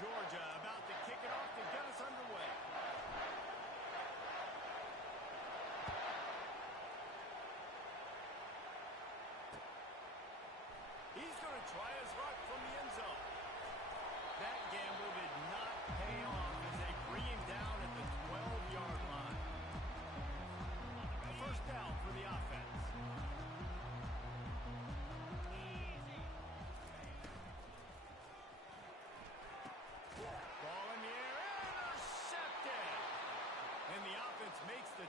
Georgia about to kick it off to get us underway. He's going to try his luck from the end zone. That gamble did not pay off as they bring him down at the 12-yard line. A first down for the offense. Ball in the air, intercepted! And the offense makes the...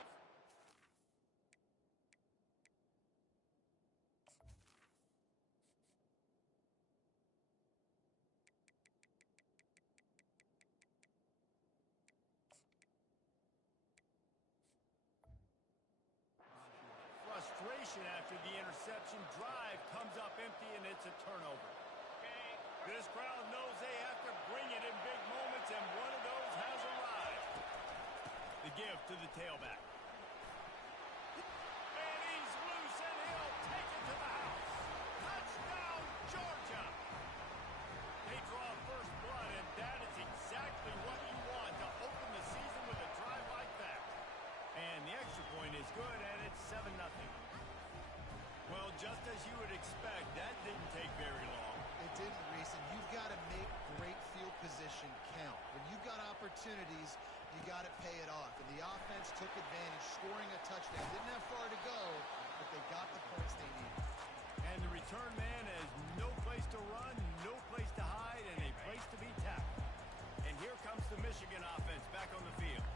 Frustration after the interception. Drive comes up empty, and it's a turnover. This crowd knows they have to bring it in big moments, and one of those has arrived. The give to the tailback. And he's loose, and he'll take it to the house. Touchdown, Georgia! They draw first blood, and that is exactly what you want to open the season with a drive like that. And the extra point is good, and it's 7-0. Well, just as you would expect, that didn't take very long. It didn't, Reese, and you've got to make great field position count. When you've got opportunities, you got to pay it off. And the offense took advantage, scoring a touchdown. Didn't have far to go, but they got the points they needed. And the return man has no place to run, no place to hide, and a place to be tackled. And here comes the Michigan offense back on the field.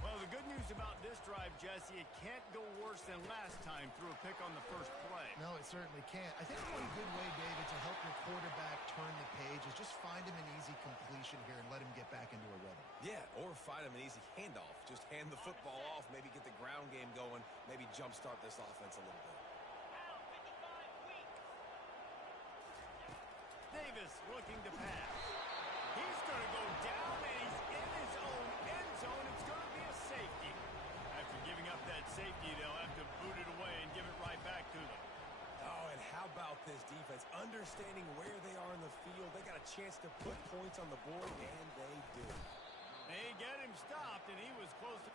Well, the good news about this drive, Jesse, it can't go worse than last time through a pick on the first play. No, it certainly can't. I think one good way, David, to help your quarterback turn the page is just find him an easy completion here and let him get back into a rhythm. Yeah, or find him an easy handoff. Just hand the football off, maybe get the ground game going, maybe jumpstart this offense a little bit. Davis looking to pass. He's going to go down, and he's in his own end zone. It's going to be a safety. After giving up that safety, they'll have to boot it away and give it right back to them. Oh, and how about this defense? Understanding where they are in the field. They got a chance to put points on the board, and they do. They get him stopped, and he was close to...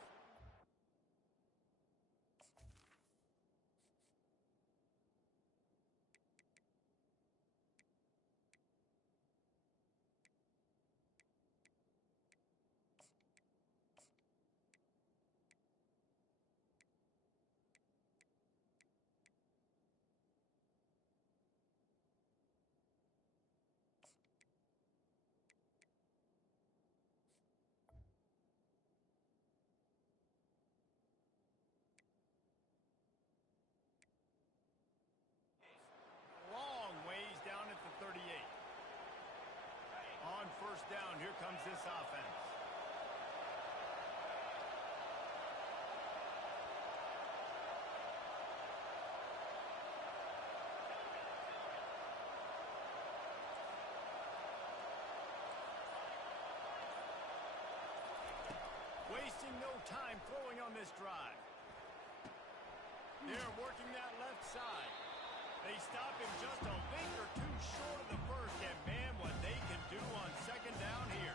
long ways down at the 38. On first down, here comes this offense. Wasting no time throwing on this drive. They're working that left side. They stop him just a link or two short of the first, and man, what they can do on second down here.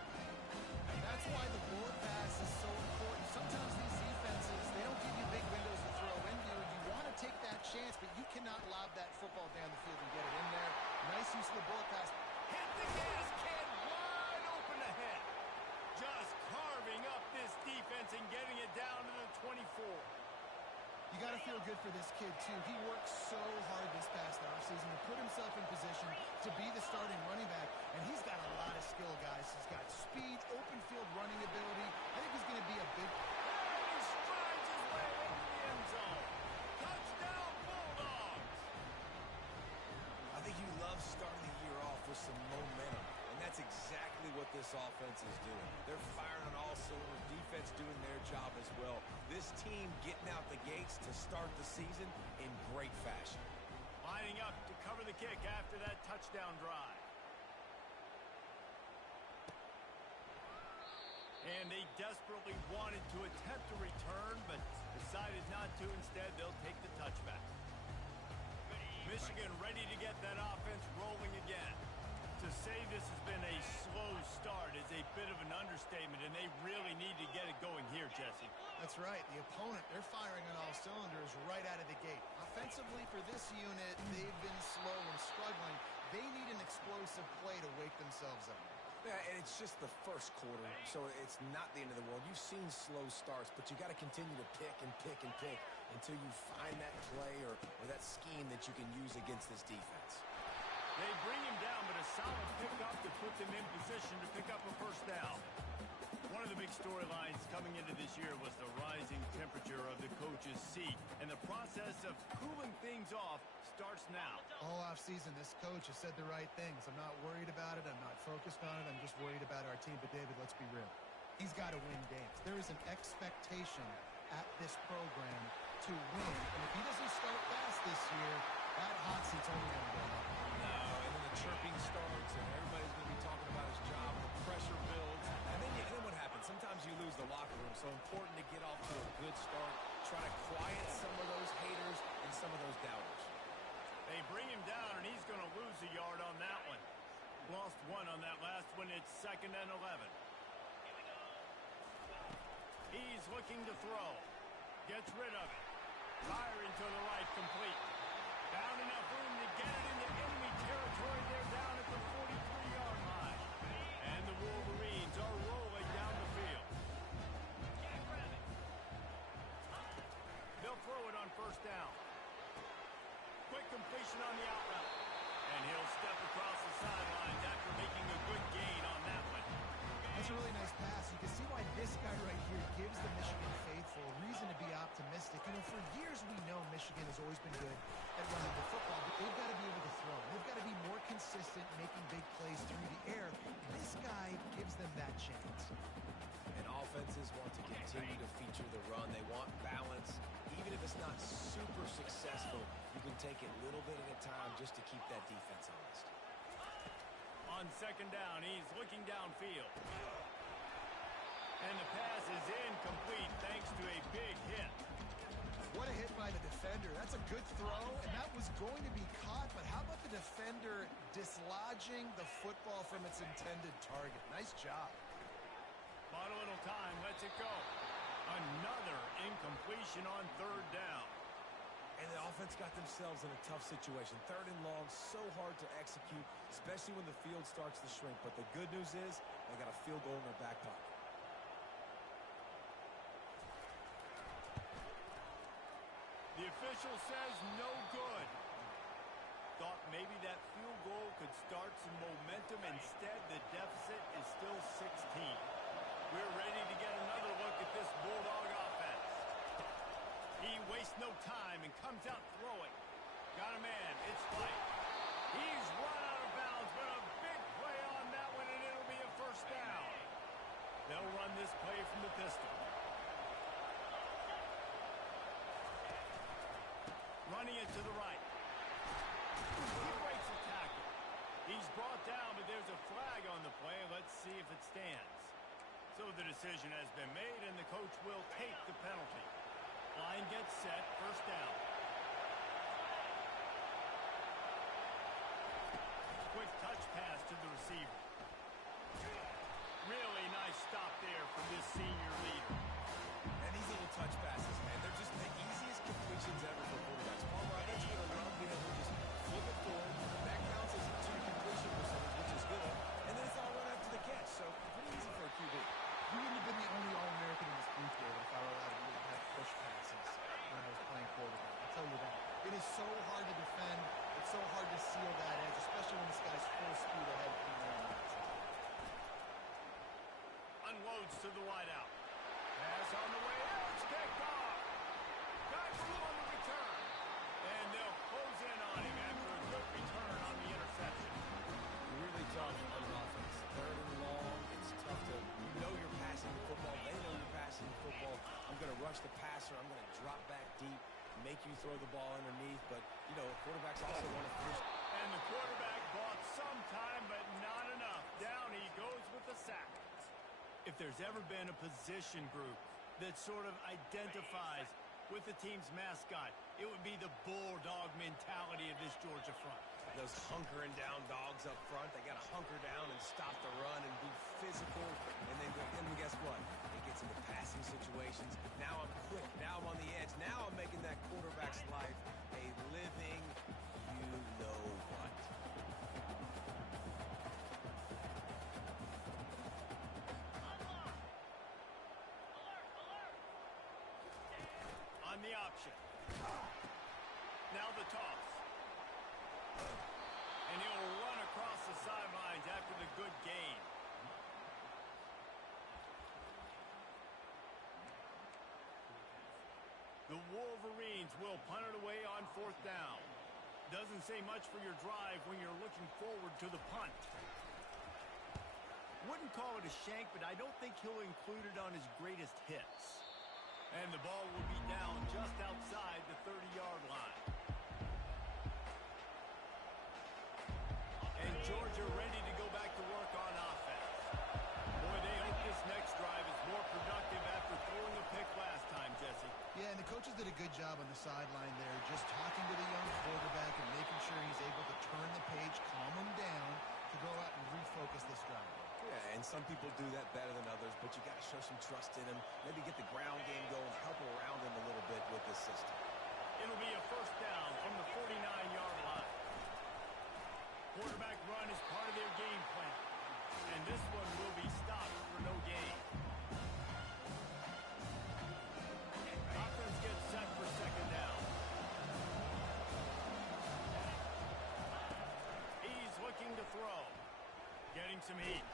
That's why the board pass is so important. Sometimes these defenses, they don't give you big windows to throw into. You want to take that chance, but you cannot lob that football down the field and get it in there. Nice use of the board pass. Hit the gas can wide open ahead. Just carving up this defense and getting it down to the 24. You got to feel good for this kid, too. He worked so hard this past offseason to put himself in position to be the starting running back, and he's got a lot of skill, guys. He's got speed, open field running ability. I think he's going to be a big... And he strides his way into the end zone. Touchdown, Bulldogs! I think you love starting the year off with some momentum, and that's exactly what this offense is doing. They're firing on all cylinders, defense doing their job as well. This team getting out the gates to start the season in great fashion. Lining up to cover the kick after that touchdown drive. And they desperately wanted to attempt a return, but decided not to. Instead, they'll take the touchback. Michigan ready to get that offense rolling again. To say this has been a slow start a bit of an understatement, and they really need to get it going here, Jesse. That's right. The opponent, they're firing on all cylinders right out of the gate. Offensively for this unit, they've been slow and struggling. They need an explosive play to wake themselves up. Yeah, and it's just the first quarter, so it's not the end of the world. You've seen slow starts, but you got to continue to pick and pick and pick until you find that play or that scheme that you can use against this defense. They bring him down, but a solid pickup to put them in position to pick up a first down. One of the big storylines coming into this year was the rising temperature of the coach's seat, and the process of cooling things off starts now. All offseason, this coach has said the right things. I'm not worried about it. I'm not focused on it. I'm just worried about our team. But, David, let's be real. He's got to win games. There is an expectation at this program to win. And if he doesn't start fast this year, that hot seat's only going to go up. No, and then the chirping starts, and everybody's going to be talking about his job, and the pressure builds. And then what happens? Sometimes you lose the locker room, so important to get off to a good start, try to quiet some of those haters and some of those doubters. They bring him down, and he's going to lose a yard on that one. Lost one on that last one. It's 2nd and 11. He's looking to throw. Gets rid of it. Firing to the right, complete. Found enough room to get it into enemy territory. They're down at the 43-yard line. And the Wolverines are rolling down the field. They'll throw it on first down. Quick completion on the out route. And he'll step across the sidelines after making a good gain on that one. That's a really nice pass. You can see why this guy right here gives the Michigan faithful a reason to be optimistic. You know, for years we know Michigan has always been good at running the football, but they've got to be able to throw. They've got to be more consistent making big plays through the air. This guy gives them that chance. And offenses want to continue to feature the run. They want balance. Even if it's not super successful, you can take it little bit at a time just to keep that defense honest. On 2nd down, he's looking downfield. And the pass is incomplete thanks to a big hit. What a hit by the defender. That's a good throw, and that was going to be caught, but how about the defender dislodging the football from its intended target? Nice job. Bought a little time, lets it go. Another incompletion on 3rd down. And the offense got themselves in a tough situation. 3rd and long, so hard to execute, especially when the field starts to shrink. But the good news is they got a field goal in their back pocket. The official says no good. Thought maybe that field goal could start some momentum. Instead, the deficit is still 16. We're ready to get another look at this Bulldog offense. He wastes no time and comes out throwing. Got a man. It's White. He's run out of bounds, but a big play on that one, and it'll be a first down. They'll run this play from the pistol. Running it to the right. He breaks the tackle. He's brought down, but there's a flag on the play. Let's see if it stands. So the decision has been made, and the coach will take the penalty. Line gets set, first down. Quick touch pass to the receiver. Really nice stop there from this senior leader. And these little touch passes, man, they're just the easiest completions ever for quarterbacks. Palmer, I bet you would love being able to just flip it forward. That counts as a 2 completion percentage, which is good. And then it's all run after the catch, so pretty easy for a QB. You wouldn't have been the only All-American in this booth, David, if I were allowed to have push passes when I was playing quarterback. I'll tell you that. It is so hard to defend. It's so hard to seal that edge, especially when this guy's full speed ahead from the end. Unloads to the wideout. Pass on the way out. It's kicked off. Back on the return. And they'll close in on him after a good return on the interception. Really tough on offense. 3rd and long. It's tough to know you're passing the football. They know you're passing the football. I'm going to rush the passer. I'm going to drop back deep, make you throw the ball underneath. But, you know, quarterbacks also want to finish. And the quarterback bought some time, but not enough. Down he goes with the sack. If there's ever been a position group that sort of identifies with the team's mascot, it would be the bulldog mentality of this Georgia front. those hunkering down dogs up front. They got to hunker down and stop the run and be physical. And then guess what? It gets into passing situations. Now I'm quick. Now I'm on the edge. Now I'm making that quarterback's life a living you-know-what. On the option. Now the toss. And he'll run across the sidelines after the good gain. The Wolverines will punt it away on 4th down. Doesn't say much for your drive when you're looking forward to the punt. Wouldn't call it a shank, but I don't think he'll include it on his greatest hits. And the ball will be down just outside the 30-yard line. And Georgia ready to go back to work on offense. Boy, they hope this next drive is more productive after throwing a pick last time, Jesse. Yeah, and the coaches did a good job on the sideline there, just talking to the young quarterback and making sure he's able to turn the page, calm him down, to go out and refocus this drive. Yeah, and some people do that better than others, but you got to show some trust in him. Maybe get the ground game going, help around him a little bit with this system. It'll be a 1st down from the 49-yard line. Quarterback run is part of their game plan, and this one will be stopped for no gain. Offense gets set for 2nd down. He's looking to throw. Getting some heat.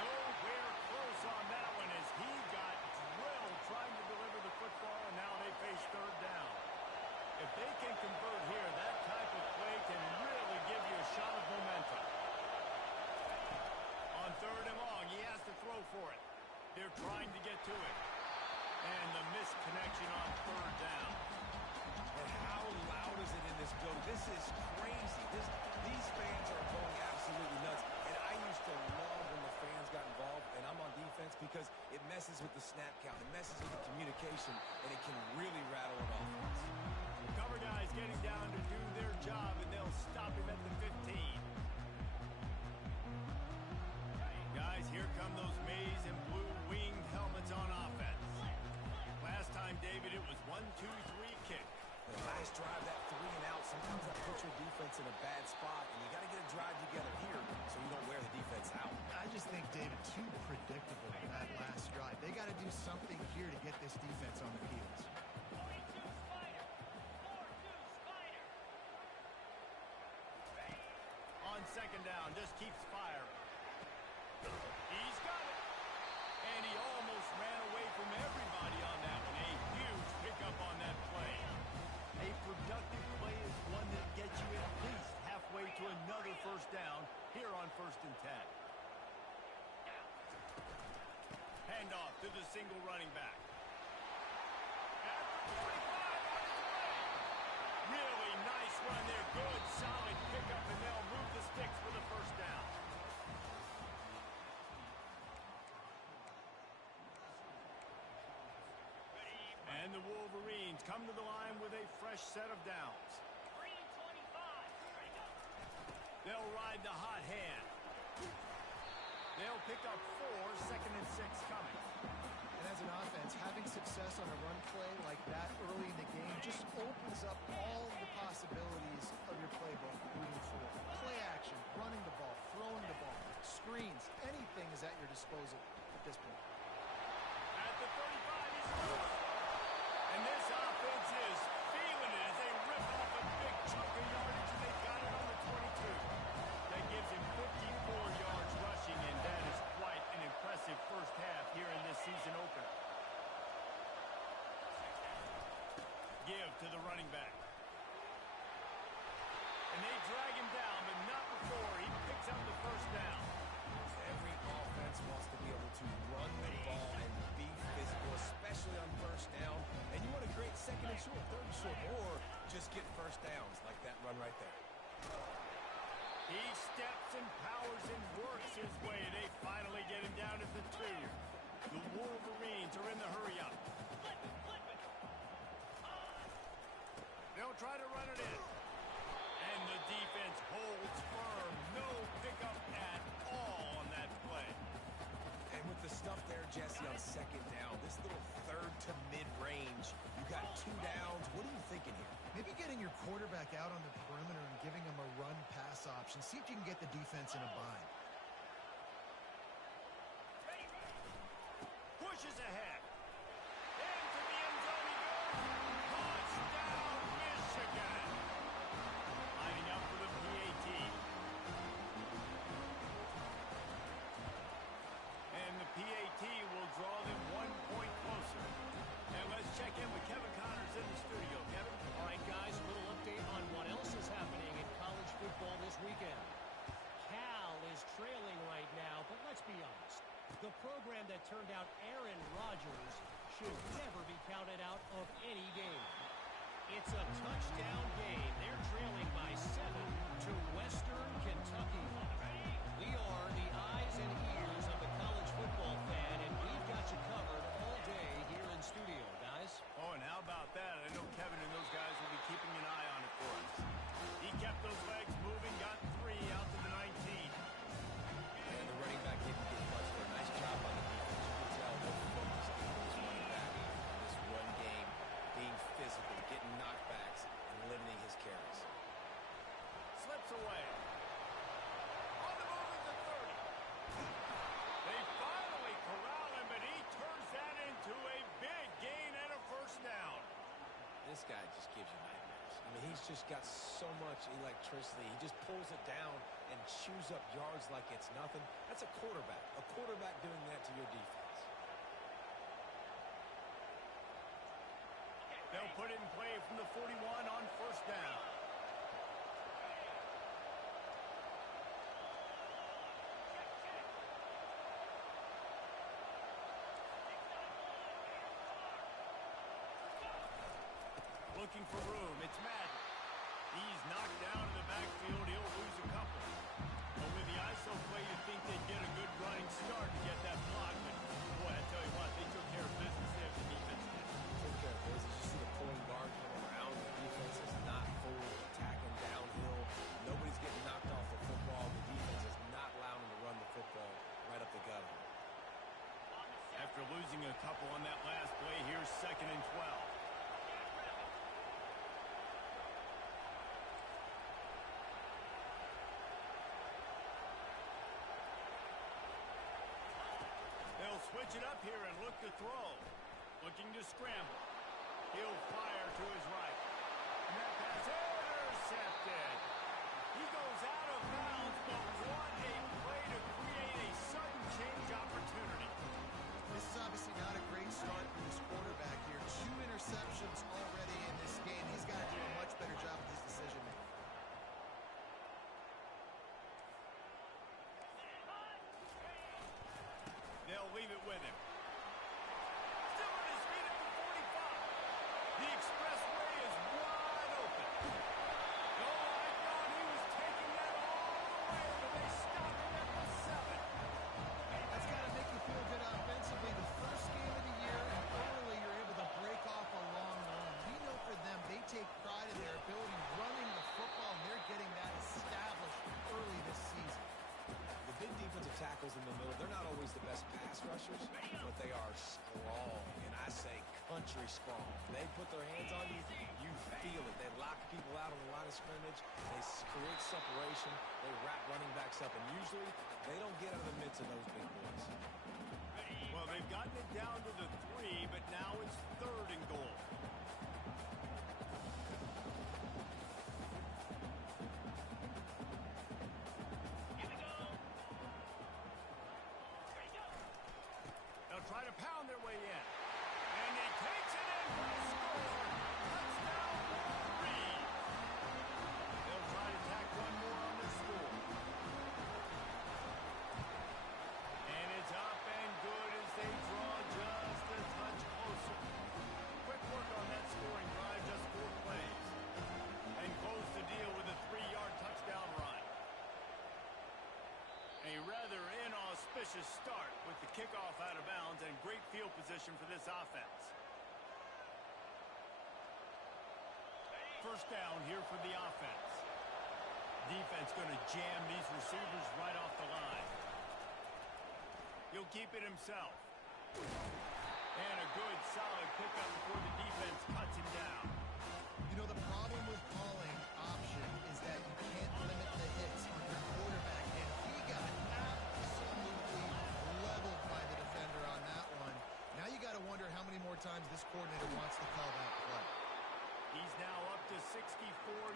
Nowhere close on that one as he got drilled trying to deliver the football, and now they face 3rd down. If they can convert here, that type of play can really give you a shot of momentum. On 3rd and long, he has to throw for it. They're trying to get to it. And the missed connection on 3rd down. And how loud is it in this building? This is crazy. These fans are going absolutely nuts. And I used to love when the fans got involved, and I'm on defense because it messes with the snap count. It messes with the communication, and it can really rattle an offense. Cover guys getting down to do their job, and they'll stop him at the 15. Guys, here come those maize and blue winged helmets on offense. Last time, David, it was 1-2-3 kick. The last drive, that 3 and out, sometimes that puts your defense in a bad spot, and you got to get a drive together here so you don't wear the defense out. I just think, David, too predictable that last drive. They got to do something here to get this defense on their heels. On 2nd down, just keeps firing. He's got it. And he almost ran away from everybody on that one. A huge pickup on that play. A productive play is one that gets you at least halfway to another 1st down here on 1st and 10. Handoff to the single running back. At the 45 on his way. Really nice run there. Good, solid pickup, and they'll move the sticks for the 1st down. And the Wolverines come to the line with a fresh set of downs. They'll ride the hot hand. They'll pick up 4, 2nd and 6 coming. And as an offense, having success on a run play like that early in the game just opens up all the possibilities of your playbook moving forward. Play action, running the ball, throwing the ball, screens, anything is at your disposal at this point. At the 35, he's through. And this offense is feeling it as they rip off a big chunk of yardage, and they've got it on the 22. That gives him 54 yards rushing, and that is quite an impressive 1st half here in this season opener. Give to the running back. And they drag him down, but not before he picks up the 1st down. Every offense wants to be able to run the ball and be physical, especially on 1st down. And you want to create 2nd and short, 3rd and short, or just get 1st downs like that run right there. He steps and powers and works his way. They finally get him down at the 2. The Wolverines are in the hurry-up. They'll try to run it in. And the defense holds firm. No pickup at all on that play. And with the stuff there, Jesse, on second down, this little third to mid-range, you got 2 downs. What are you thinking here? Maybe getting your quarterback out on the perimeter and giving him a run-pass option. See if you can get the defense in a bind. Pushes ahead. Into the end zone he goes. Touchdown, Michigan. Lining up for the PAT. And the PAT will draw them 1 point closer. And let's check in with Kevin Connors in the studio. Kevin? All right, guys, a little update on what else is happening in college football this weekend. Cal is trailing right now, but let's be honest. The program that turned out Aaron Rodgers should never be counted out of any game. It's a touchdown game. They're trailing by 7 to Western Kentucky. We are the eyes and ears of the college football fan, and we've got you covered all day here in studio, guys. Oh, and how about that? I know Kevin and those guys will be keeping an eye on it for us. He kept those legs moving, got 3 out to the 19. And the running back didn't get much there. Nice job on the defense. You can tell they're focused on this running back. This run game, being physical, getting knockbacks, and limiting his carries. Slips away. On the move is the 30. They finally corral him, but he turns that into a big gain and a first down. This guy just gives you nightmares. I mean, he's just got so much electricity. He just pulls it down and chews up yards like it's nothing. That's a quarterback. A quarterback doing that to your defense. They'll put it in play from the 41 on first down. Looking for room. It's Madden. He's knocked down in the backfield. He'll lose a couple. But with the ISO play, you'd think they'd get a good running start to get that block. But, boy, I tell you what, they took care of business there. The defense did. Took care of business. You see the pulling guard coming around. The defense is not full, attacking downhill. Nobody's getting knocked off the football. The defense is not allowing them to run the football right up the gut. After losing a couple on that last play, here's 2nd and 12. They'll switch it up here and look to throw. Looking to scramble. He'll fire to his right. And that pass intercepted. He goes out of bounds, but what a play to create a sudden change opportunity. This is obviously not a great start for this quarterback here. 2 interceptions already in this game. He's got to do a much better job with his decision-making. They'll leave it with him. Still on his feet at the 45. The expressway is wide open. Oh, I thought he was taking that all the way, but they stopped him at the 7. That's got to make you feel good offensively. The first game of the year, and early you're able to break off a long run. We know for them, they take pride in their ability running the football, and they're getting that established early this season. The big defensive tackles in the middle, they're not always the best pass rushers, but they are strong, and I say country strong. They put their hands on you, you feel it. They lock people out on the line of scrimmage. They create separation. They wrap running backs up, and usually they don't get out of the midst of those big boys. Well, they've gotten it down to the 3, but now it's 3rd and goal. They'll try to pound their way in. And he takes it in for a score. Touchdown, Wolverine. They'll try to tack one more on their score. And it's up and good as they draw just a touch closer. Quick work on that scoring drive, just 4 plays. And close the deal with a 3-yard touchdown run. A rather inauspicious start with the kickoff out of bounds and great field position for this offense. First down here for the offense. Defense going to jam these receivers right off the line. He'll keep it himself. And a good, solid pickup before the defense cuts him down. You know, the problem with calling option is that you can't limit the hits on your quarterback, and he got absolutely leveled by the defender on that one. Now you got to wonder how many more times this coordinator wants to call that play. He's now up to 64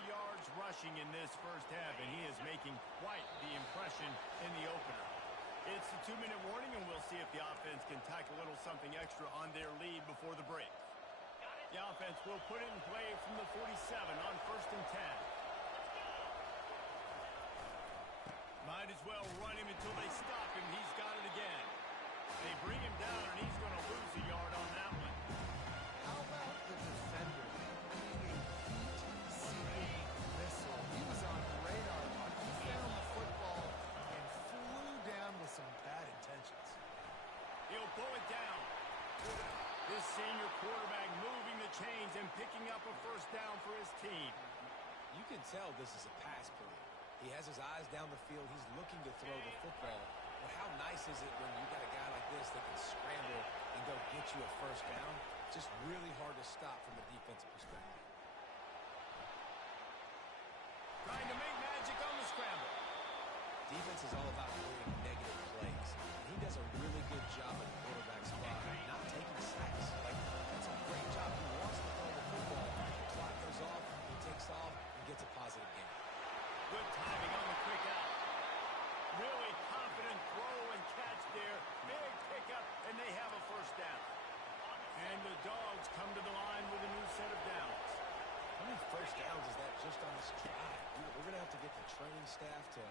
yards rushing in this first half, and he is making quite the impression in the opener. It's the 2-minute warning, and we'll see if the offense can tack a little something extra on their lead before the break. The offense will put it in play from the 47 on 1st and 10. Might as well run him until they stop him. He's got it again. They bring him down, and he's going to lose a yard on that one. How about the defender being a heat-seeking missile? He was on radar. He found the football and flew down with some bad intentions. He'll pull it down. This senior quarterback moving the chains and picking up a first down for his team. You can tell this is a pass play. He has his eyes down the field. He's looking to throw the football. But how nice is it when you got a guy like this that can scramble and go get you a first down? It's just really hard to stop from a defensive perspective. Trying to make magic on the scramble. Defense is all about creating negative plays. And he does a really good job at the quarterback spot, not taking sacks. Like, that's a great job. He wants to throw the football. The clock goes off, he takes off, and gets a positive gain. Good timing on the quick out. Really confident throw and catch there. Big pickup, and they have a first down. And the Dogs come to the line with a new set of downs. How many first downs is that just on this drive? We're going to have to get the training staff to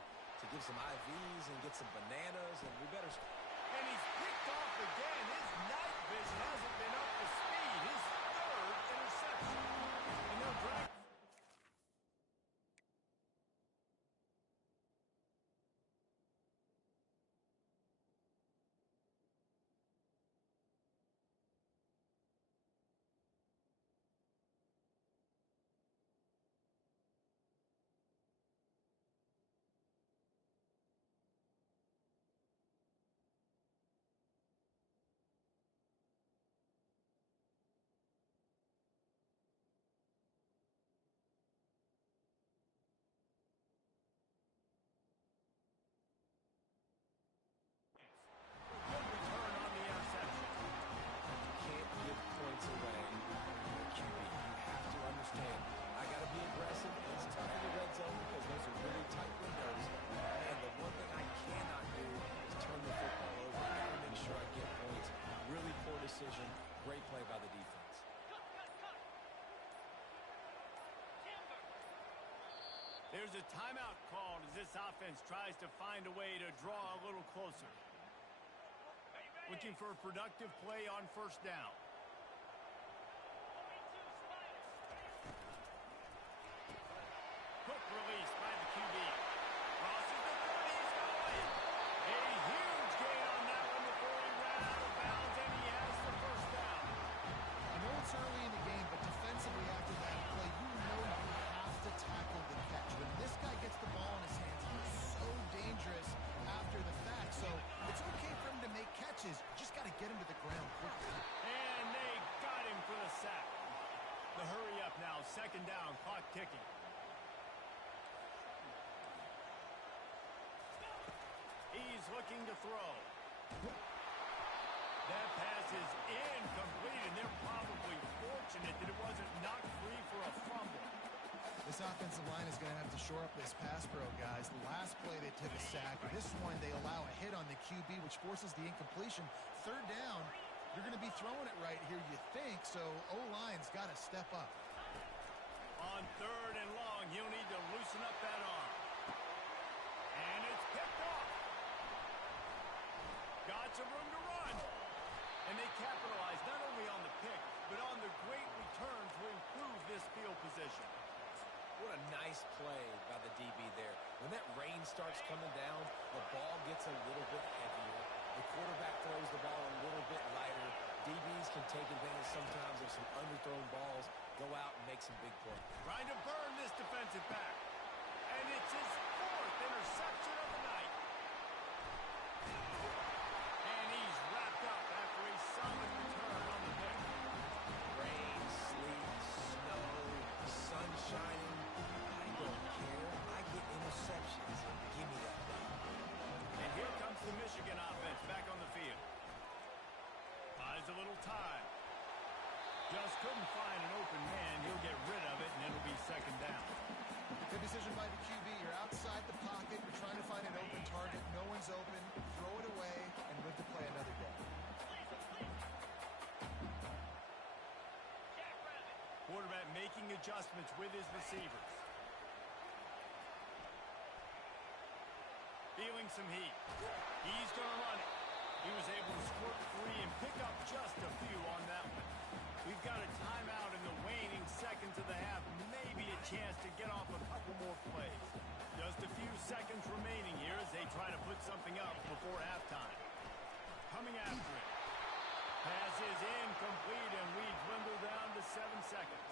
give some IVs and get some bananas, and we better... And he's picked off again. His night vision hasn't been up to speed. His third interception. And they'll drag... Good return on the interception. Can't give points away when you're a QB. You have to understand, I got to be aggressive. It's tough in the red zone because those are really tight windows. And the one thing I cannot do is turn the football over. I got to make sure I get points. Really poor decision. Great play by the defense. There's a timeout called as this offense tries to find a way to draw a little closer. Looking for a productive play on first down. Quick release by the QB. Crosses the 30, he's going. A huge gain on that one before he ran out of bounds, and he has the first down. I know it's early in the game, but defensively after that play, you know you have to tackle the catch. When this guy gets the ball in his hands, he's so dangerous after the fact. So it's okay for him to make catches. You just got to get him to the ground quickly. And they got him for the sack. The hurry up now, second down, clock ticking. He's looking to throw. That pass is incomplete, and they're probably fortunate that it wasn't knocked free for a fumble. This offensive line is going to have to shore up this pass pro, guys. The last play they took a sack. This one they allow a hit on the QB, which forces the incompletion. Third down, you're going to be throwing it right here, you think, so O-line's got to step up. On third and long, he'll need to loosen up that arm. And it's picked off. Got some room to run. And they capitalize not only on the pick, but on the great return to improve this field position. What a nice play by the DB there. When that rain starts coming down, the ball gets a little bit heavier. The quarterback throws the ball a little bit lighter. DBs can take advantage sometimes of some underthrown balls, go out and make some big plays. Trying to burn this defensive back. And And it's his 4th interception of the night. And he's wrapped up after a solid return on the pick. Rain, sleet, snow, sun shining. I don't care. I get interceptions. Give me that ball. And here comes the Michigan offense back on the field. Buys a little time. Just couldn't find an open man. He'll get rid of it, and it'll be second down. Good decision by the QB. You're outside the pocket. You're trying to find an open target. No one's open. Throw it away and live to play another day. Quarterback making adjustments with his receivers. Feeling some heat. He's going to run it. He was able to squirt free and pick up just a few on that one. We've got a timeout in the waning seconds of the half. Maybe a chance to get off a couple more plays. Just a few seconds remaining here as they try to put something up before halftime. Coming after it. Pass is incomplete, and we dwindle down to 7 seconds.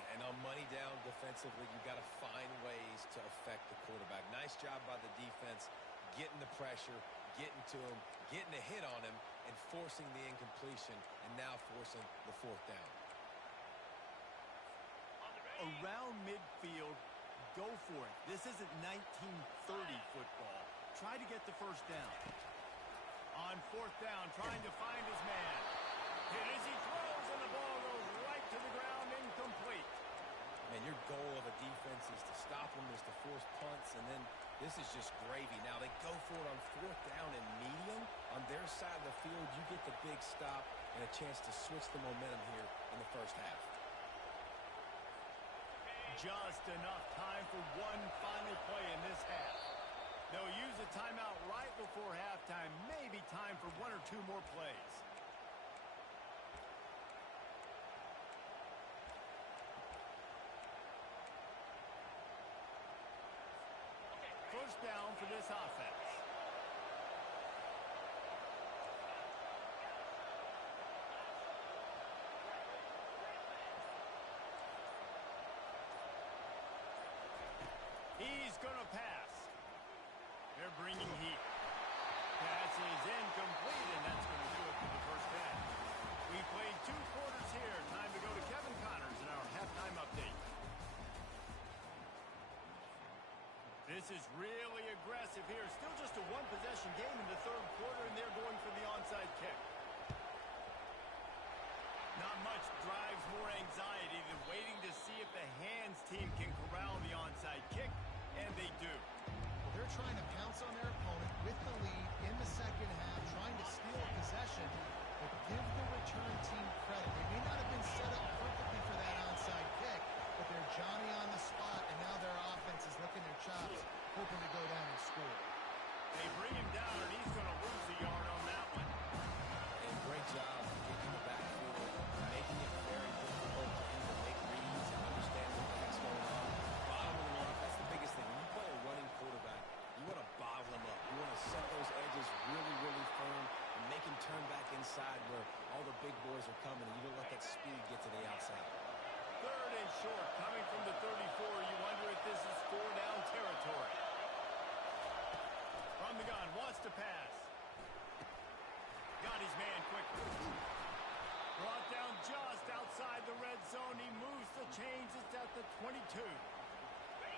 Yeah, and on money down defensively, you got to find ways to affect the quarterback. Nice job by the defense, getting the pressure, getting to him, getting a hit on him, and forcing the incompletion, and now forcing the 4th down. Around midfield, go for it. This isn't 1930 football. Try to get the first down. On 4th down, trying to find his man. Hit as he throws, and the ball goes right to the ground, incomplete. Man, your goal of a defense is to stop them, is to force punts, and then this is just gravy. Now they go for it on 4th down and medium. On their side of the field, you get the big stop and a chance to switch the momentum here in the first half. Just enough time for one final play in this half. They'll use a timeout right before halftime. Maybe time for 1 or 2 more plays. First down for this offense. He's going to pass. They're bringing heat. Pass is incomplete, and that's going to do it for the first half. We played 2 quarters here. Time to go to Kevin Connors in our halftime update. This is really aggressive here. Still just a 1-possession game in the 3rd quarter, and they're going for the onside kick. Not much drives more anxiety than waiting to see if the hands team can corral the onside kick, and they do. They're trying to pounce on their opponent with the lead in the second half, trying to steal a possession, but give the return team credit. They may not have been set up perfectly for that onside kick, but they're Johnny on the spot, and now their offense is licking their chops, hoping to go down and score. They bring him down, and he's going to lose a yard on that one. And great job getting the backfield, making it very difficult for him to make reads and understand what the heck's going on. Bottling him up, that's the biggest thing. When you play a running quarterback, you want to bottle him up. You want to set those edges really, really firm and make him turn back inside where all the big boys are coming, and you don't let that speed get to the outside. 3rd and short, coming from the 34. You wonder if this is 4-down territory. From the gun, wants to pass. Got his man quickly. Brought down just outside the red zone. He moves the chains. It's at the 22.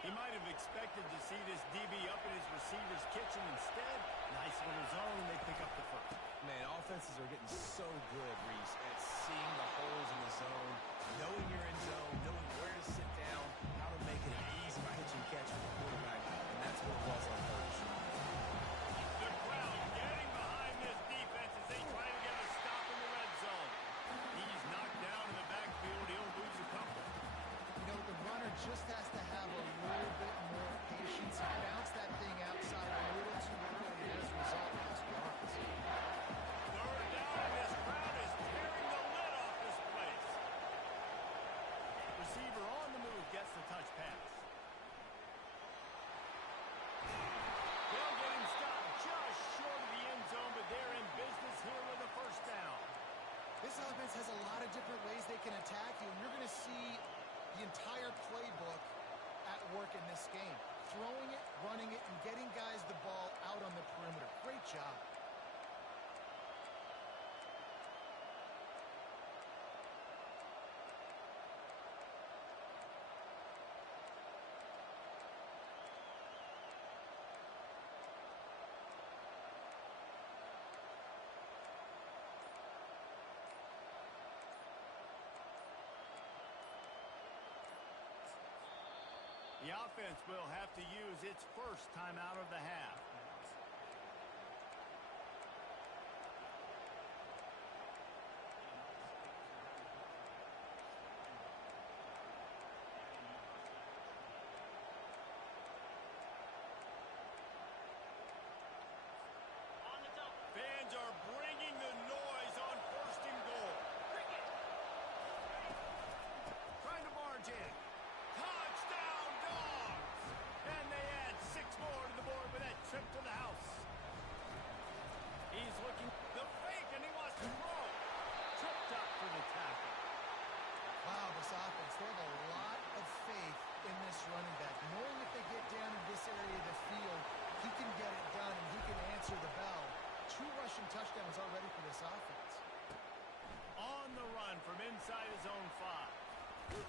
He might have expected to see this DB up in his receiver's kitchen. Instead, nice little zone, and they pick up the first. Man, offenses are getting so good, Reese, at seeing the holes in the zone, knowing you're in zone, knowing where to sit down, how to make it an easy pitch and catch for the quarterback, and that's what it was on first. The crowd getting behind this defense as they try to get a stop in the red zone. He's knocked down in the backfield. He'll lose a couple. You know, the runner just has to have a little bit more patience. He bounced that thing outside a little too early, and as a result, lost yards. 3rd down, and this crowd is tearing the lid off this place. Receiver on the move gets the touch pass. They'll get him stopped just short of the end zone, but they're in business here with a first down. This offense has a lot of different ways they can attack you, and you're going to see the entire playbook at work in this game. throwing it, running it, and getting guys the ball out on the perimeter. Great job. The offense will have to use its first timeout of the half. Fans are bringing the noise on first and goal. Trying to barge in. Touchdown, Dogs! And they add 6 more to the board with that trip to the house. He's looking the fake, and he wants to throw. Tripped up for the tackle. Wow, this offense, they have a lot of faith in this running back. Knowing if they get down in this area of the field, he can get it done and he can answer the bell. 2 rushing touchdowns already for this offense. On the run from inside his own 5.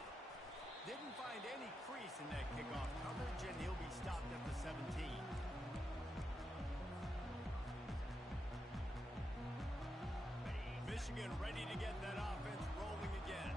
Didn't find any crease in that kickoff coverage, and he'll be stopped at the 17. Michigan ready to get that offense rolling again.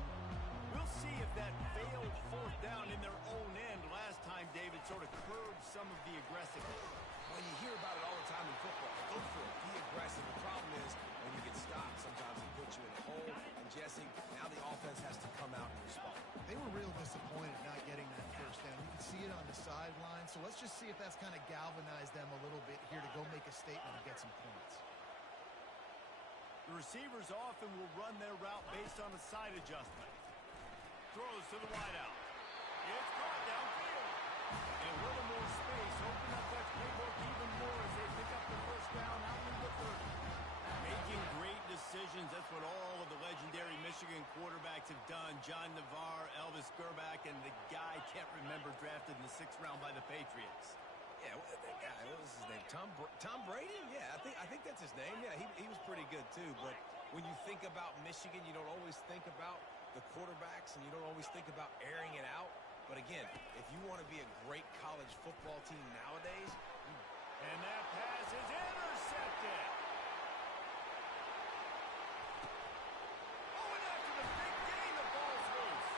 We'll see if that failed 4th down in their own end last time, David, sort of curbed some of the aggressiveness. Well, you hear about it all the time in football. Go for it. Be aggressive. The problem is when you get stopped, sometimes it puts you in a hole. And, Jesse, now the offense has to come out and respond. They were real disappointed not getting that first down. You can see it on the sideline. So let's just see if that's kind of galvanized them a little bit here to go make a statement and get some points. The receivers often will run their route based on a side adjustment. Throws to the wideout. It's caught downfield. And a little more space, open up that playbook even more as they pick up the first down out in the 30. Making great decisions. That's what all of the legendary Michigan quarterbacks have done. John Navarre, Elvis Gerbach, and the guy can't remember drafted in the 6th round by the Patriots. Yeah, that guy, what was his name? Tom Brady? Yeah, I think that's his name. Yeah, he was pretty good too. But when you think about Michigan, you don't always think about the quarterbacks, and you don't always think about airing it out. But again, if you want to be a great college football team nowadays, and that pass is intercepted. Oh, and after the big gain, the ball's loose.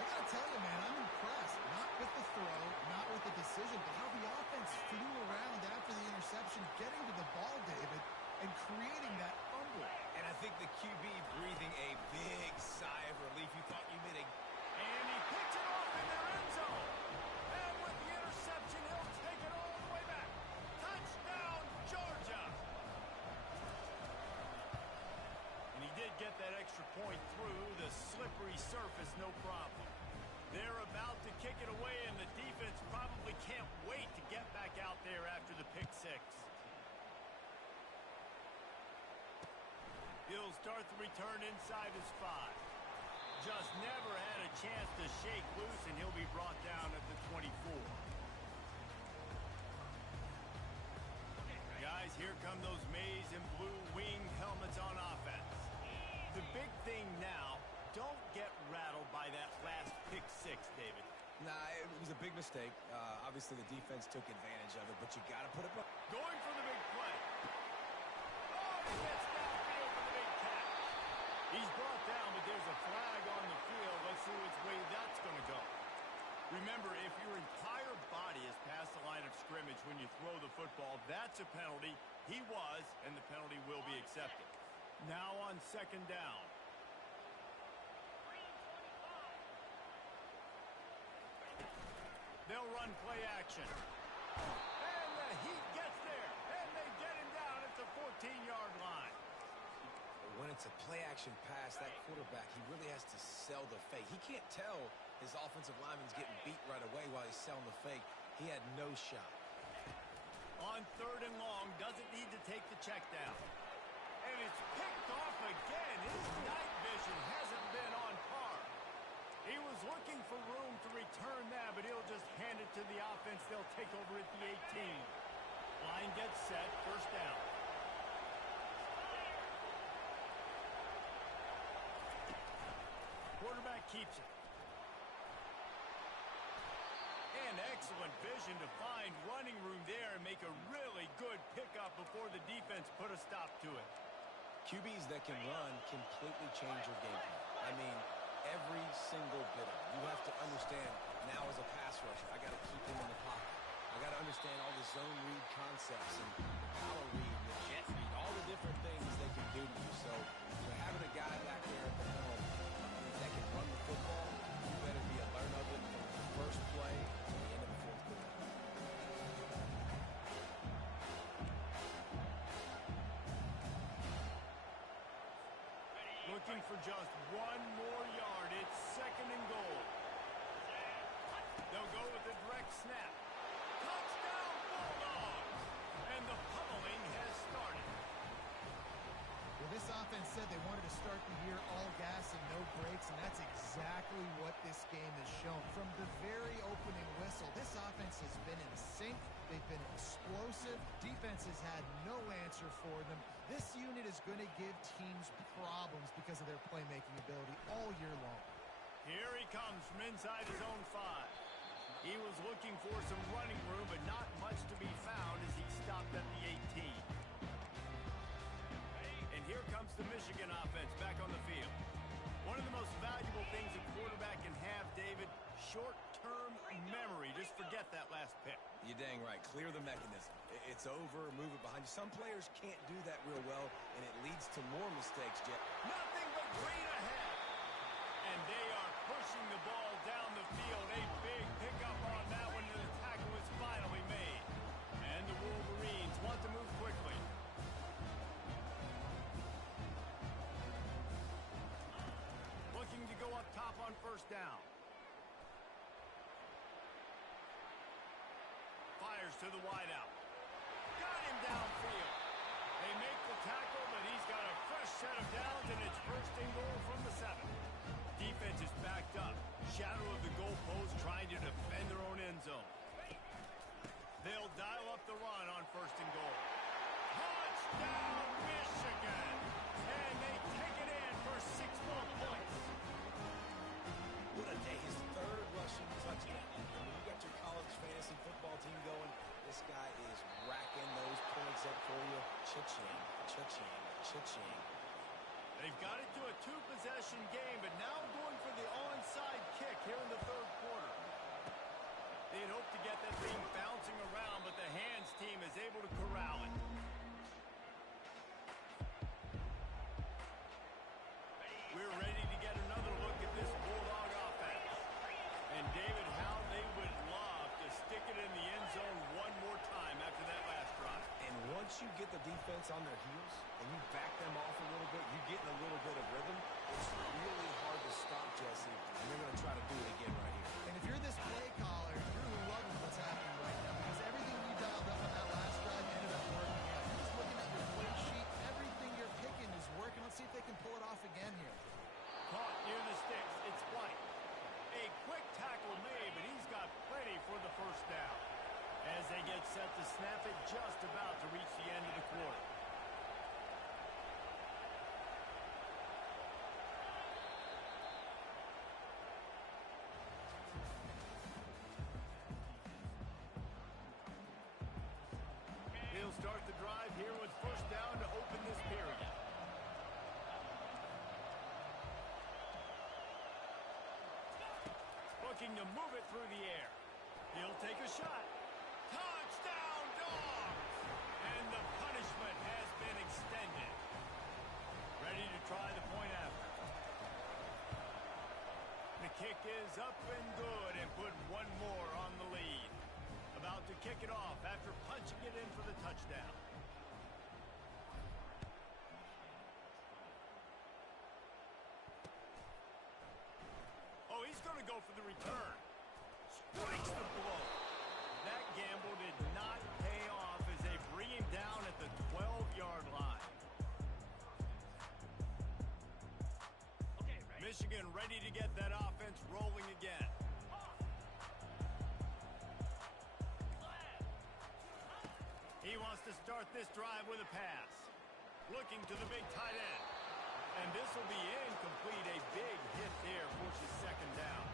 I got to tell you, man, I'm impressed. Not with the throw, not with the decision, but how the offense flew around after the interception, getting to the ball, David, and creating that fumble. and I think the QB breathing a big sigh of relief. You thought you made a... And he picks it off in their end zone. And with the interception, he'll take it all the way back. Touchdown, Georgia. And he did get that extra point through the slippery surface, no problem. They're about to kick it away, and the defense probably can't wait to get back out there after the pick six. He'll start the return inside his 5. Just never had a chance to shake loose, and he'll be brought down at the 24. Guys, here come those maize and blue winged helmets on offense. The big thing now, don't get rattled by that last pick six, David. Nah, it was a big mistake. Obviously, the defense took advantage of it, but you got to put it up. Going for the big play. Oh, he gets downfield for the big catch. He's brought down, but there's a flag on the field. Let's see which way that's going to go. Remember, if your entire body is past the line of scrimmage when you throw the football, that's a penalty. He was, and the penalty will be accepted. Now on second down. They'll run play action. And the Heat gets there. And they get him down at the 14-yard line. When it's a play-action pass, that quarterback, he really has to sell the fake. He can't tell his offensive lineman's getting beat right away while he's selling the fake. He had no shot. On third and long, doesn't need to take the check down. And it's picked off again. His night vision hasn't been on par. He was looking for room to return that, but he'll just hand it to the offense. They'll take over at the 18. Line gets set, first down. Quarterback keeps it. And excellent vision to find running room there and make a really good pickup before the defense put a stop to it. QBs that can run completely change your game plan. I mean, every single bit of it. You have to understand, now as a pass rusher, I got to keep him in the pocket. I got to understand all the zone read concepts and the power read and the jet read, all the different things they can do to you. So, having a guy back there at the helm that can run the football, you better be alert of it from the first play to the end of the fourth quarter. Looking for just one more yard. It's second and goal. They'll go with a direct snap. Touchdown, Bulldogs! And the pummeling has started. Well, this offense said they wanted to start the year all gas and no brakes, and that's exactly what this game has shown. From the very opening whistle, this offense has been in sync. They've been explosive. Defense has had no answer for them. This unit is going to give teams problems because of their playmaking ability all year long. Here he comes from inside his own 5. He was looking for some running room, but not much to be found as he stopped at the 18. And here comes the Michigan offense back on the field. One of the most valuable things a quarterback can have, David, short-term memory. Just forget that last pick. You're dang right. Clear the mechanism. It's over, move it behind you. Some players can't do that real well, and it leads to more mistakes, Jet. Nothing but green ahead. And they are pushing the ball down the field. A big pickup on that one, and the tackle is finally made. And the Wolverines want to move quickly. Looking to go up top on first down. Fires to the wideout. Got him downfield. They make the tackle, but he's got a fresh set of downs, and it's first and goal from the 7. Defense is backed up. Shadow of the goalpost trying to defend their own end zone. They'll dial up the run on first and goal. Touchdown, Michigan! And they take it in for 6 more points. What a day. His 3rd rushing touchdown. And when you got your college fantasy football team going, this guy is racking those points up for you. Cha-ching, cha-ching, cha-ching. They've got it to a 2-possession game, but now going for the onside kick here in the 3rd quarter. They'd hoped to get that thing bouncing around, but the hands team is able to corral it. We're ready to get another look at this Bulldog offense. And David, how they would love to stick it in the end zone one more time after that last drive. And once you get the defense on their heels and you back them off a little bit, you get in a little bit of rhythm, it's really hard to stop, Jesse, and they're going to try to do it again right here. And if you're this play caller, you're loving what's happening right now because everything you dialed up on that last drive ended up working out. You're just looking at your play sheet. Everything you're picking is working. Let's see if they can pull it off again here. Caught near the sticks. It's White. A quick tackle made, but he's got plenty for the first down. As they get set to snap it, just about to reach the end of the quarter. He'll start the drive here with first down to open this period. Looking to move it through the air. He'll take a shot. Touchdown, Dogs! And the punishment has been extended. Ready to try the point after. The kick is up and good and put one more on the lead. About to kick it off after punching it in for the touchdown. Oh, he's going to go for the return. Strikes the blow. That gamble did not pay off as they bring him down at the 12-yard line. Michigan ready to get that offense rolling. to start this drive with a pass. Looking to the big tight end. And this will be incomplete. A big hit there forces second down.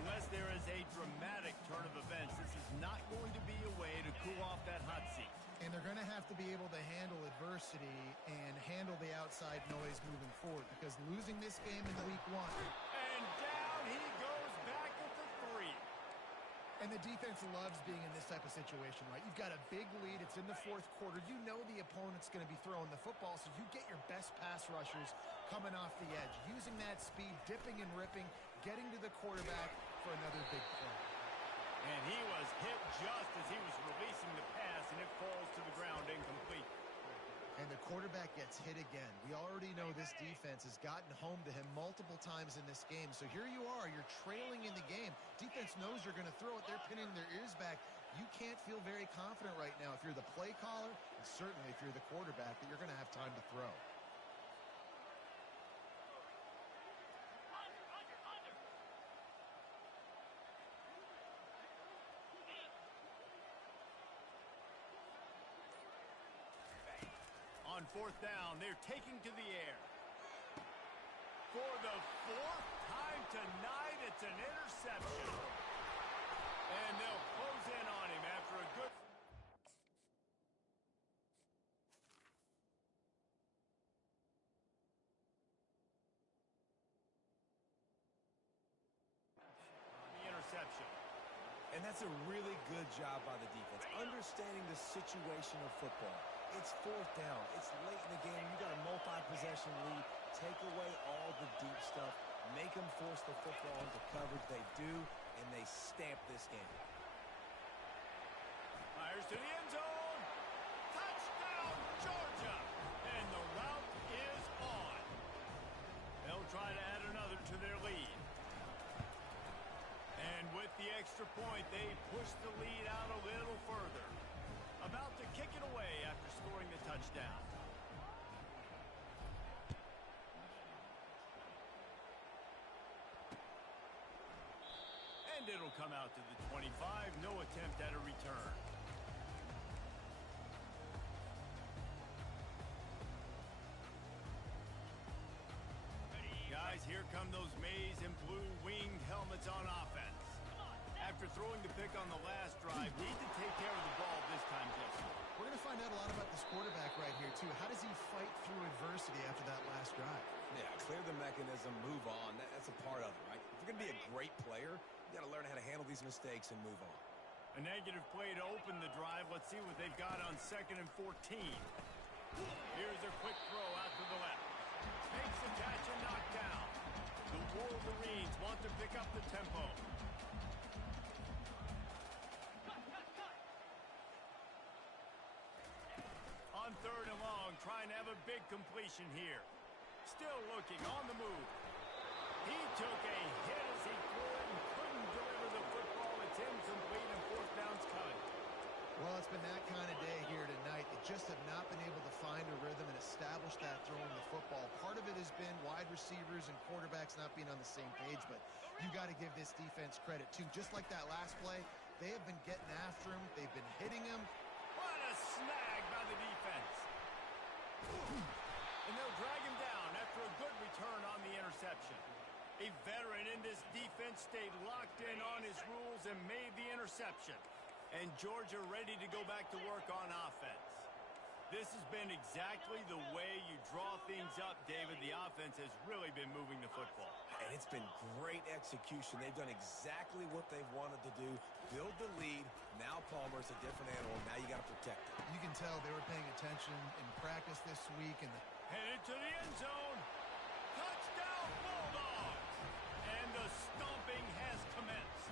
Unless there is a dramatic turn of events, this is not going to be a way to cool off that hot seat. And they're going to have to be able to handle adversity and handle the outside noise moving forward, because losing this game in week 1. And down he goes back at the 3. And the defense loves being in this type of situation, right? You've got a big lead. It's in the 4th quarter. You know the opponent's going to be throwing the football, so you get your best pass rushers coming off the edge, using that speed, dipping and ripping, getting to the quarterback for another big play. And he was hit just as he was releasing the pass, and it falls to the ground incomplete. And the quarterback gets hit again. We already know this defense has gotten home to him multiple times in this game. So here you are, you're trailing in the game. Defense knows you're going to throw it. They're pinning their ears back. You can't feel very confident right now if you're the play caller, and certainly if you're the quarterback, that you're going to have time to throw. On 4th down, they're taking to the air. For the 4th time tonight, it's an interception. And they'll close in on him after a good... The interception. And that's a really good job by the defense, understanding the situation of football. It's 4th down. It's late in the game. You got a multi-possession lead. Take away all the deep stuff. Make them force the football into coverage. They do, and they stamp this game. Fires to the end zone. Touchdown, Georgia. And the route is on. They'll try to add another to their lead. And with the extra point, they push the lead out a little further. About to kick it away after scoring the touchdown. And it'll come out to the 25. No attempt at a return. Guys, here come those maize and blue winged helmets on offense. After throwing the pick on the last drive, need to take care of the ball this time, Jesse. We're going to find out a lot about this quarterback right here, too. How does he fight through adversity after that last drive? Yeah, clear the mechanism, move on. That's a part of it, right? If you're going to be a great player, you got to learn how to handle these mistakes and move on. A negative play to open the drive. Let's see what they've got on 2nd and 14. Here's their quick throw out to the left. Makes the catch and knocked down. The Wolverines want to pick up the tempo. On 3rd and long, trying to have a big completion here. Still looking on the move. He took a hit as he threw it and couldn't deliver the football. It's incomplete and 4th down's coming. Well, it's been that kind of day here tonight. They just have not been able to find a rhythm and establish that throwing the football. Part of it has been wide receivers and quarterbacks not being on the same page, but you got to give this defense credit, too. Just like that last play, they have been getting after him. They've been hitting him. What a snag by the defense. And they'll drag him down after a good return on the interception. A veteran in this defense stayed locked in on his rules and made the interception. And Georgia ready to go back to work on offense. This has been exactly the way you draw things up, David. The offense has really been moving the football. And it's been great execution. They've done exactly what they've wanted to do. Build the lead. Now Palmer's a different animal. Now you got to protect it. You can tell they were paying attention in practice this week. And headed to the end zone. Touchdown, Bulldogs! And the stomping has commenced.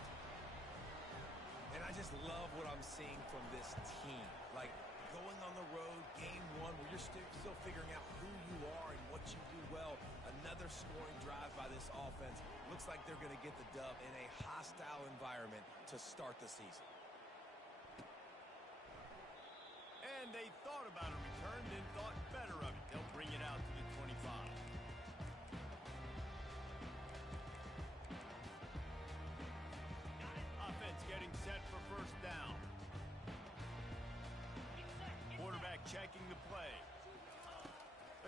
And I just love what I'm seeing from this team. Like, going on the road, game 1, where you're still figuring out who you are and what you do well. Another scoring drive by this offense. Looks like they're going to get the dub in a hostile environment to start the season. And they thought about a return, then thought better of it. They'll bring it out to the 25. Offense getting set for 1st down.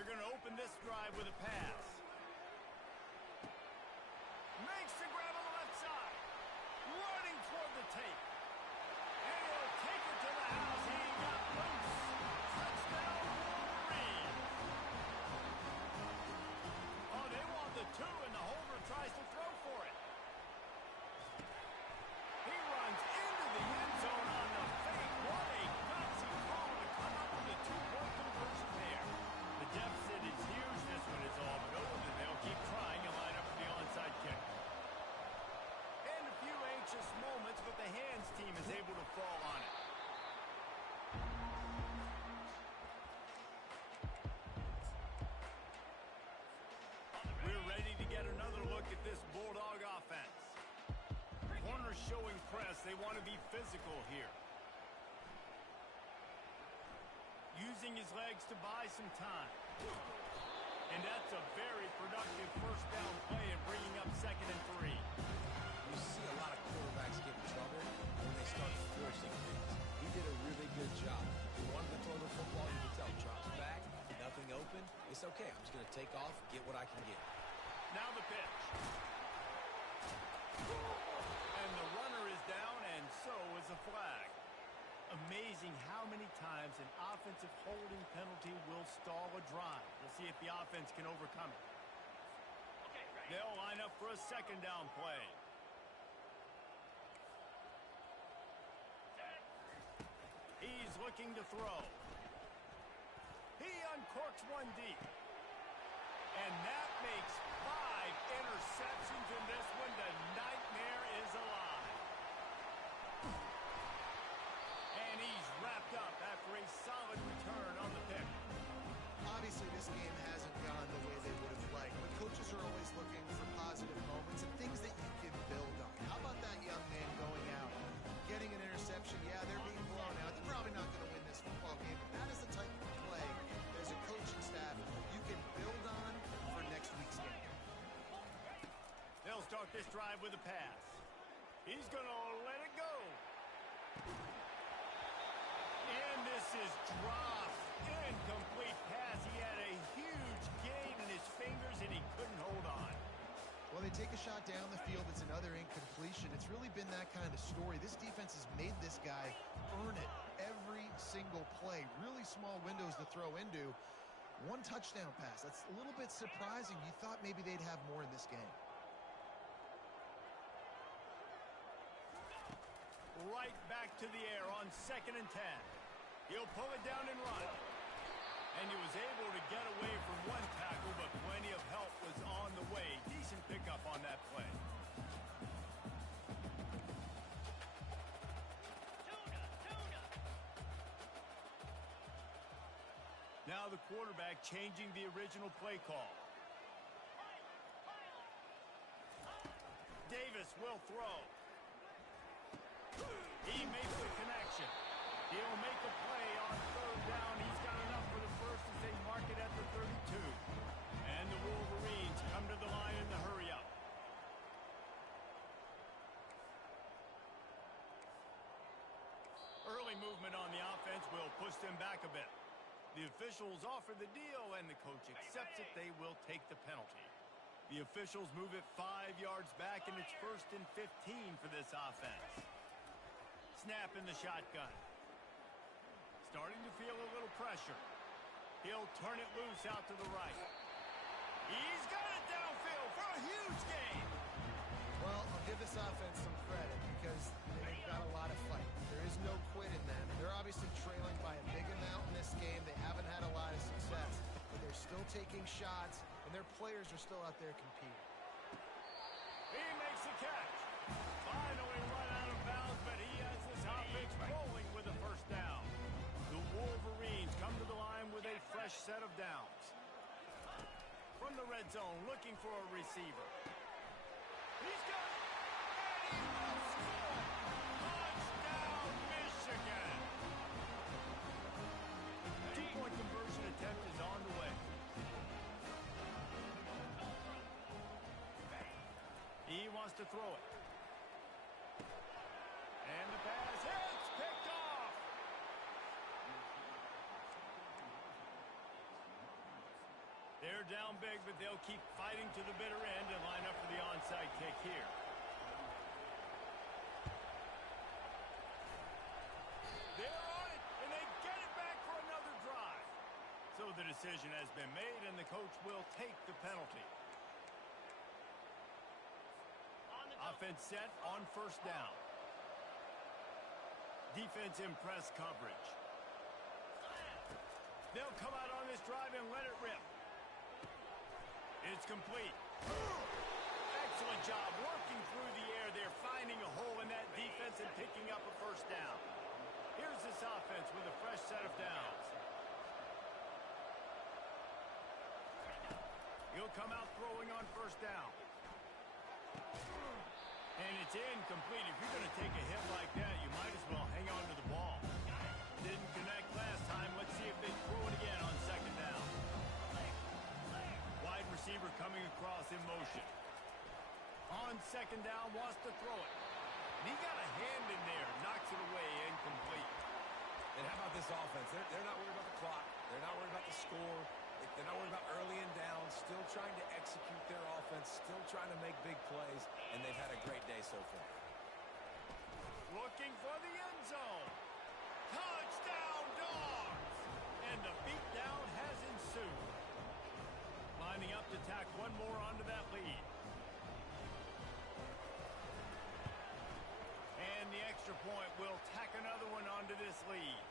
They're going to open this drive with a pass. Makes the grab on the left side. Running toward the tape. And he'll take it to the house. He got loose. Touchdown, Wolverine. Oh, they want the two, and the holder tries to throw for it. He runs into the end zone on the fake. What a gutsy call to come up with a two-point conversion there. The deficit is huge. This one is all but over. They'll keep trying and line up for the onside kick. And a few anxious moments, but the hands team is able to fall on it. We're ready to get another look at this Bulldog offense. Corners showing press. They want to be physical here. Using his legs to buy some time. And that's a very productive first down play and bringing up 2nd and 3. You see a lot of quarterbacks get in trouble when they start forcing things. He did a really good job. He wanted to throw the football. You can tell. Drops back. Nothing open. It's okay. I'm just going to take off, get what I can get. Now the pitch. And the runner is down, and so is a flag. Amazing how many times an offensive holding penalty will stall a drive. We'll see if the offense can overcome it. They'll line up for a 2nd down play. He's looking to throw. He uncorks one deep. And that makes 5 interceptions in this one. The nightmare is alive. And he's wrapped up after a solid return on the pick. Obviously, this game hasn't gone the way they would have liked, but coaches are always looking for positive moments and things that you can build on. How about that young man going out, getting an interception? Yeah, they're being blown out. They're probably not going to win this football game, but that is the type of play as a coaching staff you can build on for next week's game. They'll start this drive with a pass. He's going to let it go. And this is dropped. Incomplete pass. He had a huge gain in his fingers, and he couldn't hold on. Well, they take a shot down the field. It's another incompletion. It's really been that kind of story. This defense has made this guy earn it every single play. Really small windows to throw into. One touchdown pass. That's a little bit surprising. You thought maybe they'd have more in this game. Right back to the air on 2nd and 10. He'll pull it down and run. And he was able to get away from one tackle, but plenty of help was on the way. Decent pickup on that play. Now the quarterback changing the original play call. Davis will throw. He makes the connection. He'll make a play on 3rd down. He's got enough for the first as they mark it at the 32. And the Wolverines come to the line in the hurry up. Early movement on the offense will push them back a bit. The officials offer the deal, and the coach accepts it. They will take the penalty. The officials move it 5 yards back, and it's 1st and 15 for this offense. Snap in the shotgun. Starting to feel a little pressure. He'll turn it loose out to the right. He's got it downfield for a huge gain. Well, I'll give this offense some credit because they've got a lot of fight. There is no quit in them. They're obviously trailing by a big amount in this game. They haven't had a lot of success, but they're still taking shots, and their players are still out there competing. He makes the catch. Finally run out of bounds, but he has this offense rolling with a 1st down. The Wolverines come to the line with a fresh set of downs. From the red zone, looking for a receiver. He's got it, and he will score. Touchdown, Michigan. 2-point conversion attempt is on the way. He wants to throw it. And the pass hits, picked off. They're down big, but they'll keep fighting to the bitter end and line up for the onside kick here. They're on it, and they get it back for another drive. So the decision has been made, and the coach will take the penalty. Offense set on first down. Defense in press coverage. They'll come out on this drive and let it rip. It's complete. Excellent job working through the air. They're finding a hole in that defense and picking up a first down. Here's this offense with a fresh set of downs. He'll come out throwing on first down. And it's incomplete. If you're going to take a hit like that, you might as well hang on to the ball. Didn't connect last time. Let's see if they throw it again on second down. Wide receiver coming across in motion. On second down, wants to throw it. And he got a hand in there. Knocks it away, incomplete. And how about this offense? They're not worried about the clock. They're not worried about the score. They're not worried about early and down. Still trying to execute their offense. Still trying to make big plays. And they've had a great day so far. Looking for the end zone. Touchdown, Dogs! And the beatdown has ensued. Lining up to tack one more onto that lead. And the extra point will tack another one onto this lead.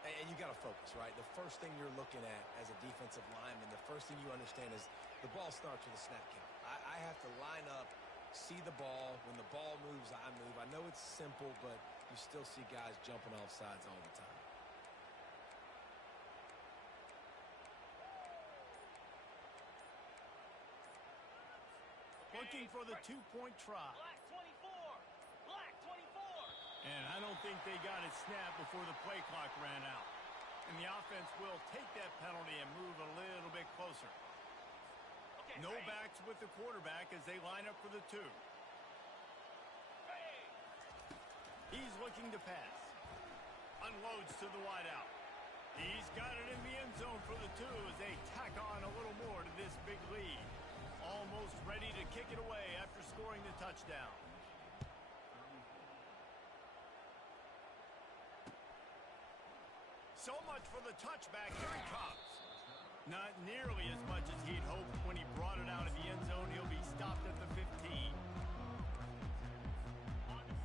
And you got to focus, right? The first thing you're looking at as a defensive lineman, the first thing you understand is the ball starts with a snap count. I have to line up, see the ball. When the ball moves, I move. I know it's simple, but you still see guys jumping off sides all the time. Looking for the two-point try. Black 24. Black 24. And I don't think they got it snapped before the play clock ran out. And the offense will take that penalty and move a little bit closer. Okay, No backs with the quarterback as they line up for the two. He's looking to pass. Unloads to the wideout. He's got it in the end zone for the two as they tack on a little more to this big lead. Almost ready to kick it away after scoring the touchdown. So much for the touchback. Here he comes. Not nearly as much as he'd hoped when he brought it out of the end zone. He'll be stopped at the 15.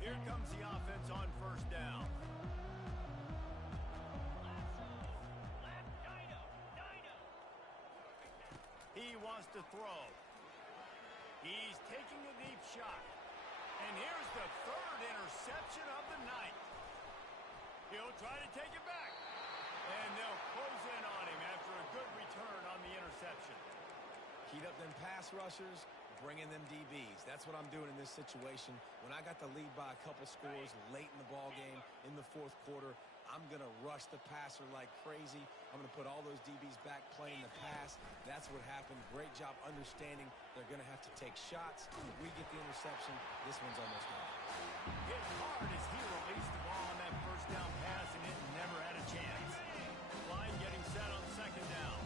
Here comes the offense on first down. He wants to throw. He's taking a deep shot. And here's the third interception of the night. He'll try to take it back. And they'll close in on him after a good return on the interception. Heat up them pass rushers, bring in them DBs. That's what I'm doing in this situation. When I got the lead by a couple scores late in the ball game, in the fourth quarter, I'm going to rush the passer like crazy. I'm going to put all those DBs back playing the pass. That's what happened. Great job understanding they're going to have to take shots. We get the interception. This one's almost gone. Hit hard as he released the ball on that first down pass, and it never had a chance. Line getting set on second down.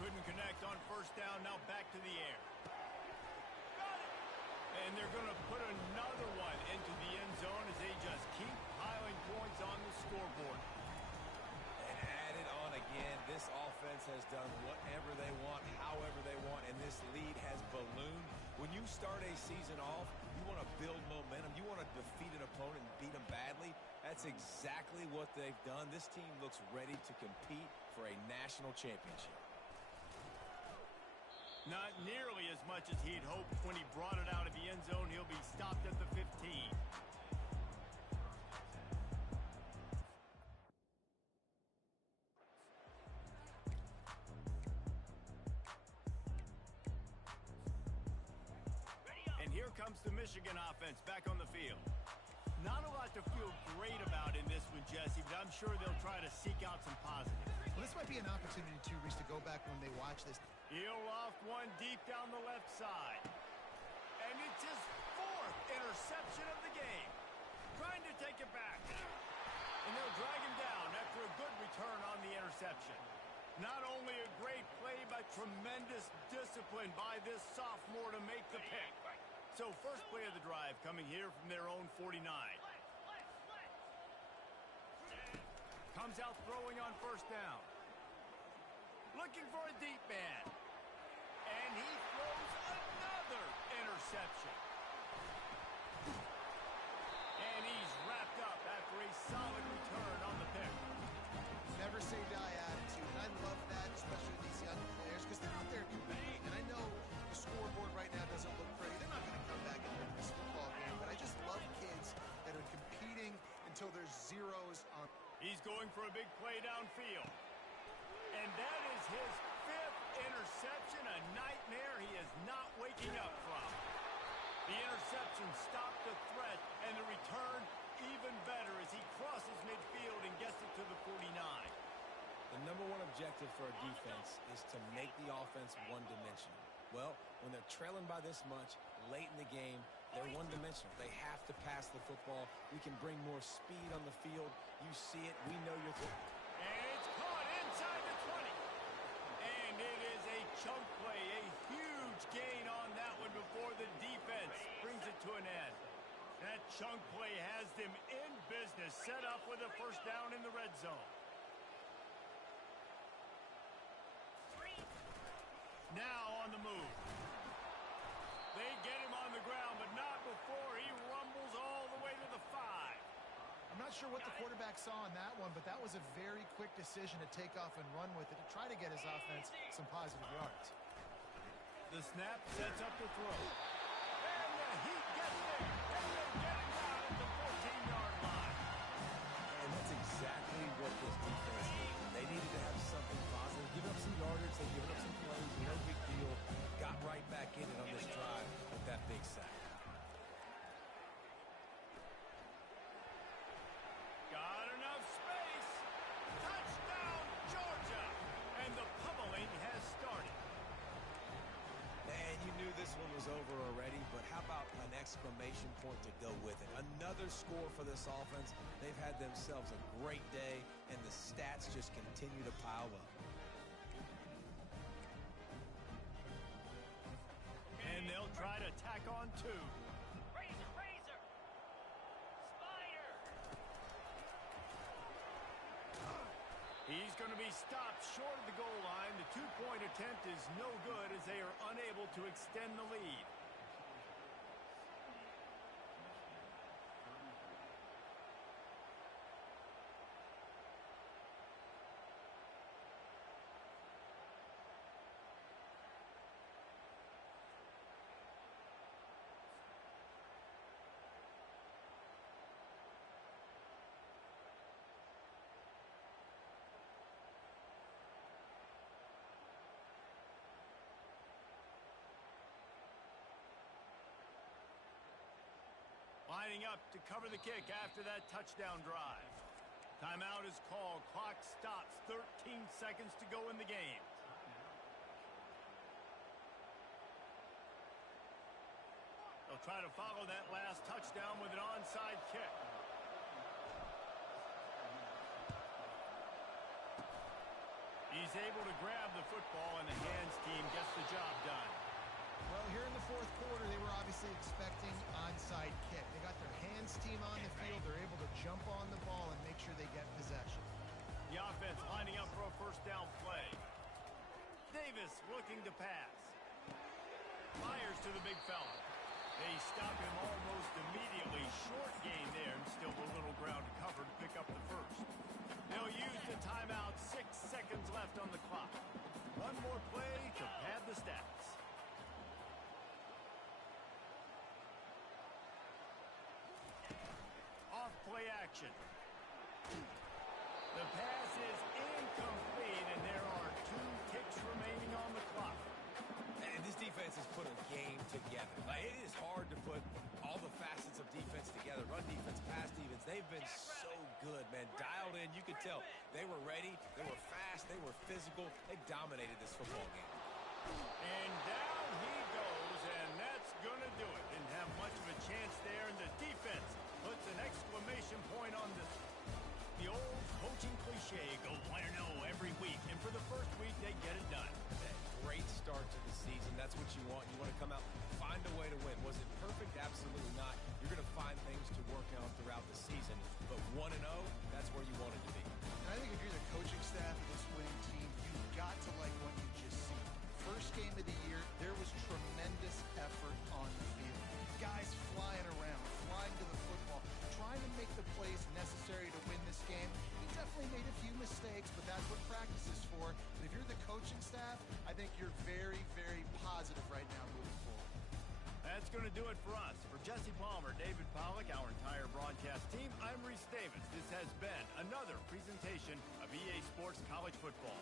Couldn't connect on first down. Now back to the air. And they're going to put another one into the end zone as they just keep piling points on the scoreboard. And add it on again. This offense has done whatever they want, however they want, and this lead has ballooned. When you start a season off, you want to build momentum. You want to defeat an opponent and beat them badly. That's exactly what they've done. This team looks ready to compete for a national championship. Not nearly as much as he'd hoped when he brought it out of the end zone. He'll be stopped at the 15. And here comes the Michigan offense back on the field. Not a lot to feel great about in this one, Jesse, but I'm sure they'll try to seek out some positives. Well, this might be an opportunity, too, Reese, to go back when they watch this. He'll loft one deep down the left side. And it's his fourth interception of the game. Trying to take it back. And they'll drag him down after a good return on the interception. Not only a great play, but tremendous discipline by this sophomore to make the pick. So first play of the drive coming here from their own 49. Comes out throwing on first down. Looking for a deep man. And he throws another interception. And he's wrapped up after a solid return on the pick. Never say die attitude. And I love that, especially with these young players, because they're out there competing. And I know the scoreboard right now doesn't look pretty. They're not going to come back and win this football game. But I just love kids that are competing until there's zeros on. He's going for a big play downfield. And that is his 5th interception, a nightmare he is not waking up from. The interception stopped the threat, and the return even better as he crosses midfield and gets it to the 49. The number one objective for a defense is to make the offense one-dimensional. Well, when they're trailing by this much late in the game, they're one-dimensional. They have to pass the football. We can bring more speed on the field. You see it. We know you're And it's caught inside the 20. And it is a chunk play, a huge gain on that one before the defense brings it to an end. That chunk play has them in business, set up with a first down in the red zone. Now on the move. They get him on the ground, but not before he rumbles all the way to the 5. I'm not sure what the quarterback saw on that one, but that was a very quick decision to take off and run with it to try to get his offense some positive yards. The snap sets up the throw. And the heat gets there. And they get him down at the 14-yard line. And that's exactly what this defense needed. They needed to have something positive. Give up some yardage. They give up some plays. No big deal. Got right back in it on this drive with that big sack. Got enough space. Touchdown, Georgia. And the pummeling has started. Man, you knew this one was over already, but how about an exclamation point to go with it? Another score for this offense. They've had themselves a great day, and the stats just continue to pile up. And they'll try to tack on 2. Razor. Spider. He's going to be stopped short of the goal line. The 2-point attempt is no good as they are unable to extend the lead. Lining up to cover the kick after that touchdown drive. Timeout is called. Clock stops. 13 seconds to go in the game. They'll try to follow that last touchdown with an onside kick. He's able to grab the football, and the hands team gets the job done. Well, here in the fourth quarter, they were obviously expecting onside kick. They got their hands team on the field. They're able to jump on the ball and make sure they get possession. The offense lining up for a first down play. Davis looking to pass. Fires to the big fella. They stop him almost immediately. Short gain there, and still a little ground to cover to pick up the first. They'll use the timeout. 6 seconds left on the clock. One more play to pad the stats. Off-play action. The pass is incomplete, and there are 2 ticks remaining on the clock. And this defense has put a game together. Like, it is hard to put all the facets of defense together. Run defense, pass defense. They've been so good, man. Dialed in. You could tell they were ready. They were fast. They were physical. They dominated this football game. And down he goes, and that's going to do it. Didn't have much of a chance there, and the defense puts an exclamation point on this. The first game of the year, there was tremendous effort on the field. Guys flying around, flying to the football, trying to make the plays necessary to win this game. He definitely made a few mistakes, but that's what practice is for. And if you're the coaching staff, I think you're very, very positive right now moving forward. That's going to do it for us. For Jesse Palmer, David Pollack, our entire broadcast team, I'm Reese Davis. This has been another presentation of EA Sports College Football.